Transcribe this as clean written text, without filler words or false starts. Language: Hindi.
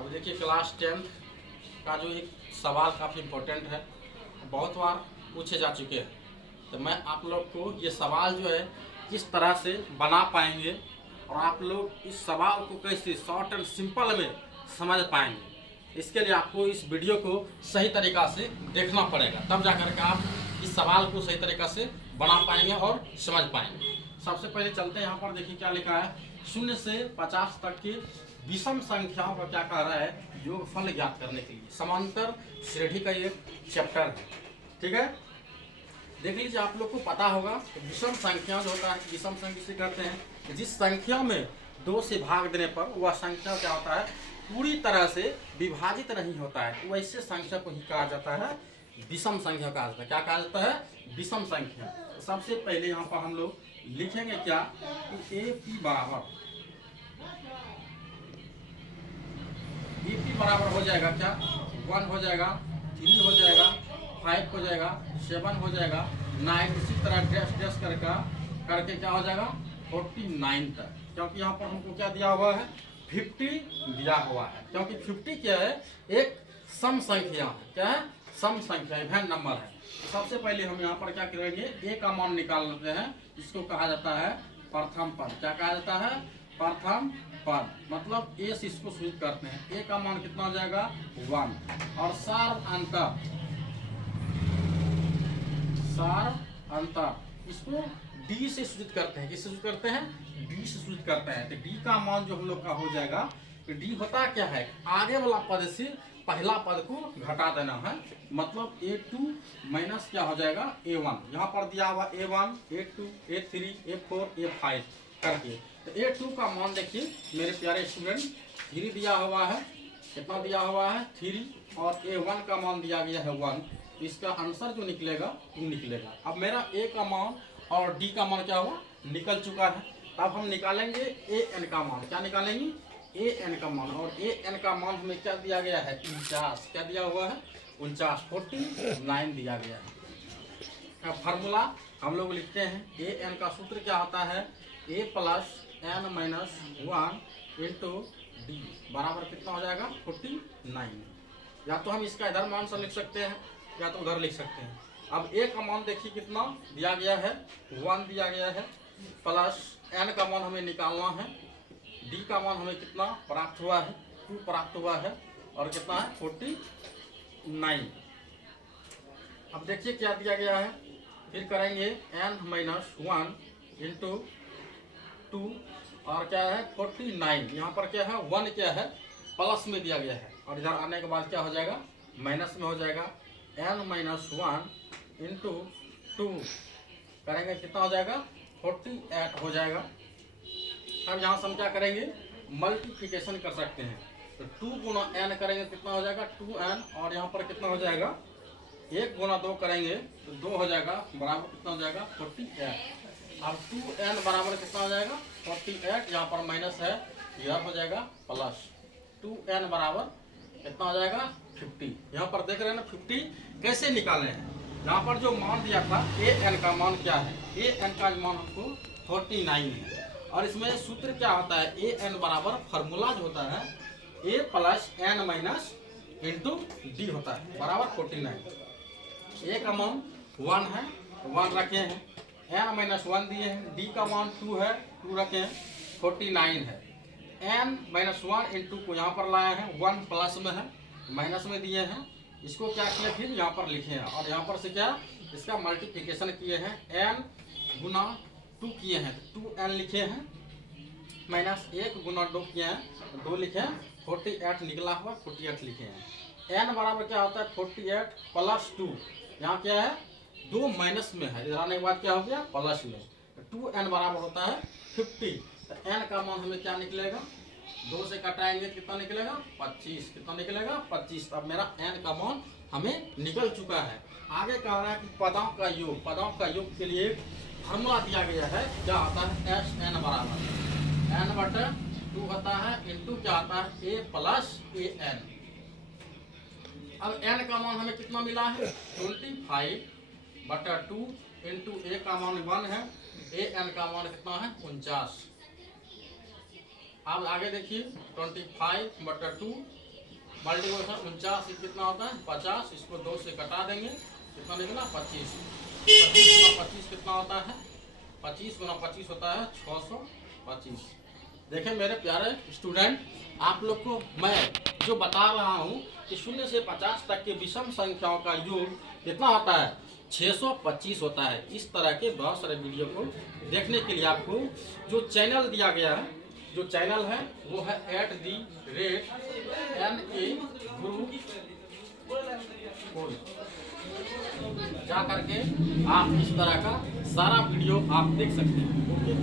अब देखिए क्लास 10 का जो एक सवाल काफ़ी इम्पोर्टेंट है, बहुत बार पूछे जा चुके हैं। तो मैं आप लोग को ये सवाल जो है किस तरह से बना पाएंगे और आप लोग इस सवाल को कैसे शॉर्ट एंड सिंपल में समझ पाएंगे, इसके लिए आपको इस वीडियो को सही तरीक़ा से देखना पड़ेगा, तब जाकर के आप इस सवाल को सही तरीक़ा से बना पाएंगे और समझ पाएंगे। सबसे पहले चलते हैं, यहाँ पर देखिए क्या लिखा है, 0 से 50 तक की विषम संख्याओं का क्या कह रहा है, योगफल ज्ञात करने के लिए। समांतर श्रेणी का ये चैप्टर है, ठीक है। देख लीजिए, आप लोग को पता होगा कि विषम संख्या जो होता है, विषम संख्या से कहते हैं कि जिस संख्या में 2 से भाग देने पर वह संख्या क्या होता है, पूरी तरह से विभाजित नहीं होता है, वैसे संख्या को ही कहा जाता है विषम संख्या कहा जाता है। क्या कहा जाता है, विषम संख्या। तो सबसे पहले यहाँ पर हम लोग लिखेंगे क्या कि AP बराबर हो जाएगा क्या, 1 हो जाएगा, 3 हो जाएगा, 5 हो जाएगा, 7 हो जाएगा, 9, इसी तरह डैश करके क्या हो जाएगा 49 तक। क्योंकि यहाँ पर हमको क्या दिया हुआ है, 50 दिया हुआ है, क्योंकि 50 क्या है, एक सम संख्या है। क्या है, सम संख्या, इवन नंबर है। सबसे पहले हम यहाँ पर क्या करेंगे, ए का मान निकाल लेते हैं, इसको कहा जाता है प्रथम पद। क्या कहा जाता है, प्रथम पद, मतलब ए से इसको सूचित करते हैं। ए का मान कितना हो जाएगा 1, और सार अंतर इसको डी से सूचित करते हैं। किससे सूचित करते हैं, डी से सूचित करते हैं। तो डी का मान जो हम लोग का हो जाएगा, तो डी होता क्या है, आगे वाला पद से पहला पद को घटा देना है, मतलब A2 माइनस क्या हो जाएगा A1। यहाँ पर दिया हुआ A1, A2, A3, A4, A5 करके। तो A2 का मान देखिए मेरे प्यारे स्टूडेंट, 3 दिया हुआ है। कितना दिया हुआ है, 3, और A1 का मान दिया गया है 1। इसका आंसर जो निकलेगा 2 निकलेगा। अब मेरा A का मान और D का मान क्या हुआ, निकल चुका है। अब हम निकालेंगे AN का मान। क्या निकालेंगे, AN का मान, और AN का मान हमें क्या दिया गया है, 49। क्या दिया हुआ है, 49, 49 दिया गया है। अब फार्मूला हम लोग लिखते हैं, AN का सूत्र क्या होता है, A plus N minus 1 into D बराबर कितना हो जाएगा 49। या तो हम इसका इधर मान से लिख सकते हैं, या तो उधर लिख सकते हैं। अब A का मान देखिए कितना दिया गया है, 1 दिया गया है, प्लस N का मान हमें निकालना है, D का मान हमें कितना प्राप्त हुआ है, 2 प्राप्त हुआ है, और कितना है 49। अब देखिए क्या दिया गया है, फिर करेंगे N माइनस 1 इंटू 2, और क्या है 49। यहाँ पर क्या है, 1 क्या है प्लस में दिया गया है, और इधर आने के बाद क्या हो जाएगा, माइनस में हो जाएगा। N माइनस 1 इंटू 2 करेंगे, कितना हो जाएगा 48 हो जाएगा। अब यहाँ से हम क्या करेंगे, मल्टीप्लिकेशन कर सकते हैं। तो 2 गुना N करेंगे, कितना हो जाएगा 2N, और यहाँ पर कितना हो जाएगा, 1 गुना 2 करेंगे तो 2 हो जाएगा, बराबर कितना हो जाएगा 48। अब 2N बराबर कितना हो जाएगा 48, यहाँ पर माइनस है, यह हो जाएगा प्लस। 2N बराबर कितना हो जाएगा 50। यहाँ पर देख रहे हैं ना 50 कैसे निकाले हैं। यहाँ पर जो मान दिया था AN का मान क्या है, AN का मान हमको 49 है, और इसमें सूत्र क्या होता है, AN बराबर फार्मूला जो होता है A plus N minus into D होता है, बराबर 49। A का मान 1 है, 1 रखे हैं, N माइनस 1 दिए हैं, D का मान 2 है, 2 रखे हैं, 49 है। N माइनस 1 इंटू को यहाँ पर लाए हैं, 1 प्लस में है, माइनस में दिए हैं, इसको क्या किया फिर यहाँ पर लिखे हैं, और यहाँ पर से क्या इसका मल्टीप्लिकेशन किए हैं, N गुना 2 किए हैं, 2N लिखे हैं, माइनस 1 गुना 2 किए हैं, 2 लिखे हैं, 48 निकला हुआ, 48 लिखे हैं। N बराबर क्या होता है 48 प्लस 2, यहाँ क्या है 2 माइनस में है, इधर आने के बाद क्या हो गया प्लस में, 2N बराबर होता है 50। तो N का मान हमें क्या निकलेगा, 2 से कटाएंगे कितना निकलेगा 25, कितना निकलेगा 25। अब मेरा N का मान हमें निकल चुका है। आगे कह रहा है कि पदों का योग के लिए फार्मूला दिया गया है, क्या होता है SN बराबर N/2 होता है, इंटू क्या होता है A प्लस AN। अब N का मान हमें कितना मिला है 25/2 इंटू A का मान 1 है, AN का मान कितना है 49। अब आगे देखिए 25/2 मल्टीप्लिकेशन 49 कितना होता है 50, इसको 2 से कटा देंगे, कितना निकला 25। 25 गुना 25 कितना होता है 25 गुना 25 होता है 625। देखें मेरे प्यारे स्टूडेंट, आप लोग को मैं जो बता रहा हूँ कि 0 से 50 तक के विषम संख्याओं का योग कितना होता है 625 होता है। इस तरह के बहुत सारे वीडियो को देखने के लिए आपको जो चैनल दिया गया है, जो चैनल है वो है @NA Guru, जा करके आप इस तरह का सारा वीडियो आप देख सकते हैं। ओके।